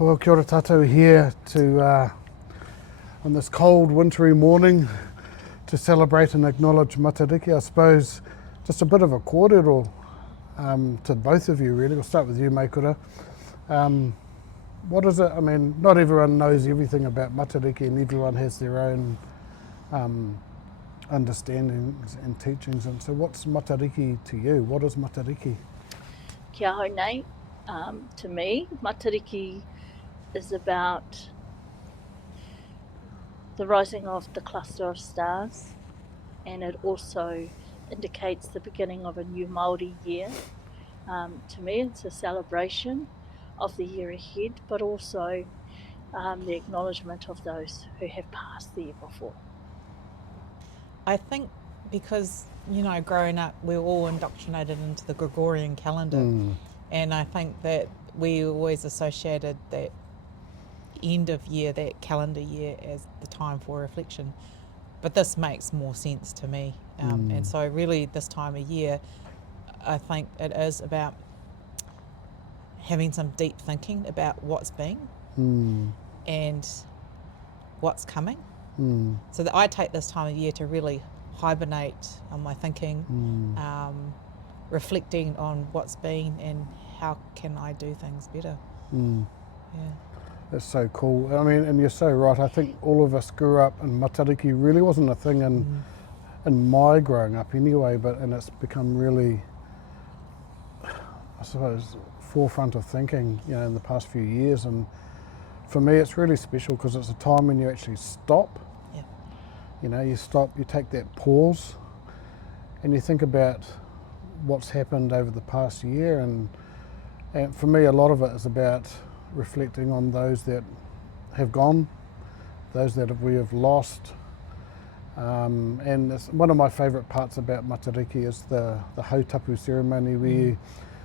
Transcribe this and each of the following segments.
Well, kia ora tātou here on this cold wintry morning to celebrate and acknowledge Matariki. I suppose just a bit of a kōrero to both of you really. We'll start with you, Maikura. What is it? I mean, not everyone knows everything about Matariki and everyone has their own understandings and teachings. And so what's Matariki to you? What is Matariki? Kia hau nei. To me, Matariki is about the rising of the cluster of stars, and it also indicates the beginning of a new Māori year. To me, it's a celebration of the year ahead, but also the acknowledgement of those who have passed the year before. I think because, growing up, we were all indoctrinated into the Gregorian calendar. And I think that we always associated that end of year, that calendar year, as the time for reflection. But this makes more sense to me. And so really this time of year, I think it is about having some deep thinking about what's been and what's coming. So that I take this time of year to really hibernate on my thinking, reflecting on what's been and how can I do things better. Yeah. That's so cool. I mean, and you're so right. I think all of us grew up and Matariki really wasn't a thing in my growing up anyway, and it's become really, I suppose, forefront of thinking, in the past few years. And for me, it's really special because it's a time when you actually stop. Yeah. You stop, you take that pause, and you think about what's happened over the past year. And for me, a lot of it is about reflecting on those that have gone, those that we have lost. And one of my favourite parts about Matariki is the hautapu ceremony where you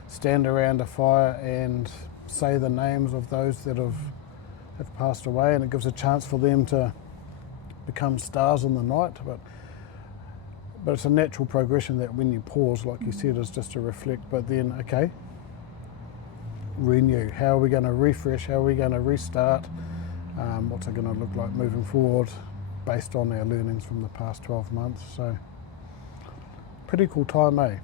stand around a fire and say the names of those that have passed away, and it gives a chance for them to become stars in the night. But it's a natural progression that when you pause, like you said, is just to reflect, but then, okay, renew. How are we going to refresh? How are we going to restart? What's it going to look like moving forward based on our learnings from the past 12 months? So, pretty cool time, eh?